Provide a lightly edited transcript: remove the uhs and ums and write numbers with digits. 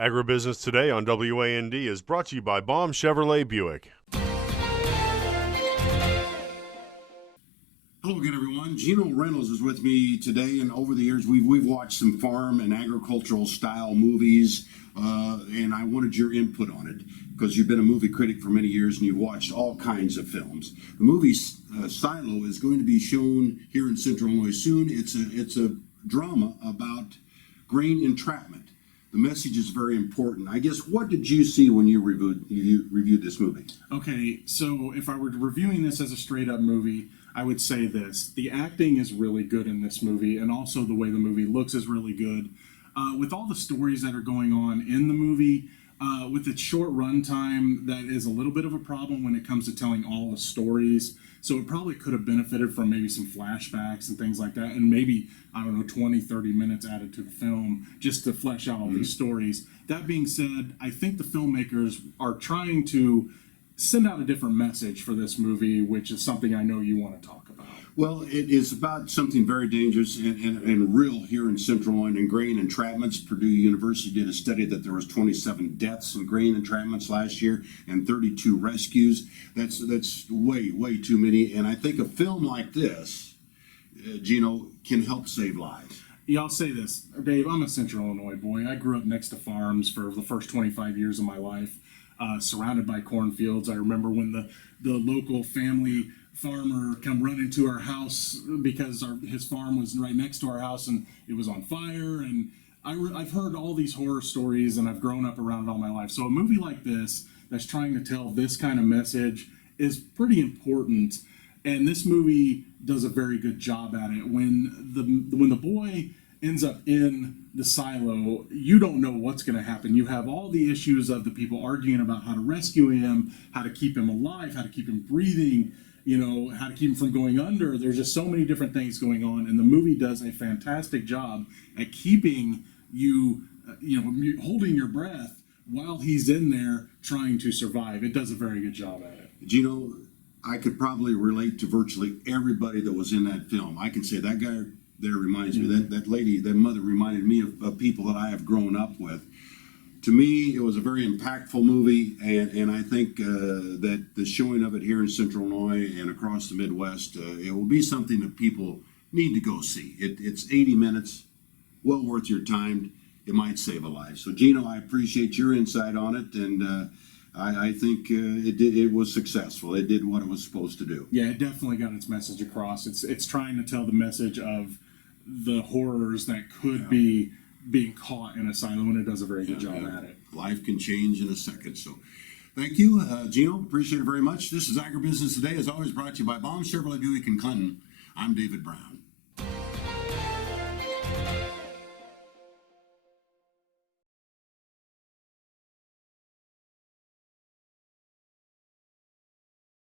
Agribusiness Today on WAND is brought to you by Baum Chevrolet Buick. Hello again, everyone. Geno is with me today, and over the years we've watched some farm and agricultural style movies, and I wanted your input on it because you've been a movie critic for many years and you've watched all kinds of films. The movie Silo is going to be shown here in Central Illinois soon. It's a drama about grain entrapment. The message is very important. I guess, what did you see when you reviewed this movie? Okay, so if I were reviewing this as a straight-up movie, I would say this. The acting is really good in this movie, and also the way the movie looks is really good. With all the stories that are going on in the movie, with its short runtime, that is a little bit of a problem when it comes to telling all the stories. So it probably could have benefited from maybe some flashbacks and things like that, and maybe, I don't know, 20, 30 minutes added to the film just to flesh out all these stories. That being said, I think the filmmakers are trying to send out a different message for this movie, which is something I know you want to talk about. Well, it is about something very dangerous and real here in Central Illinois in grain entrapments. Purdue University did a study that there was 27 deaths in grain entrapments last year and 32 rescues. That's way too many. And I think a film like this, Geno, can help save lives. Yeah, I'll say this, Dave. I'm a Central Illinois boy. I grew up next to farms for the first 25 years of my life, surrounded by cornfields. I remember when the local family farmer come running to our house because his farm was right next to our house and it was on fire. And I've heard all these horror stories and I've grown up around it all my life. So a movie like this that's trying to tell this kind of message is pretty important. And this movie does a very good job at it. When the boy ends up in the silo, you don't know what's going to happen. You have all the issues of the people arguing about how to rescue him, how to keep him alive, how to keep him breathing, how to keep him from going under. There's just so many different things going on, and the movie does a fantastic job at keeping you, holding your breath while he's in there trying to survive. It does a very good job at it. Geno, I could probably relate to virtually everybody that was in that film. I can say that guy there reminds me, that lady, that mother reminded me of people that I have grown up with. To me, it was a very impactful movie, and I think that the showing of it here in Central Illinois and across the Midwest, it will be something that people need to go see. It's 80 minutes, well worth your time. It might save a life. So, Geno, I appreciate your insight on it, and I think it was successful. It did what it was supposed to do. Yeah, it definitely got its message across. It's trying to tell the message of the horrors that could be being caught in a silo, and it does a very good job at it. Life can change in a second. So thank you, Geno. Appreciate it very much. This is Agribusiness Today, as always, brought to you by Baum Chevrolet Buick in Clinton. I'm David Brown.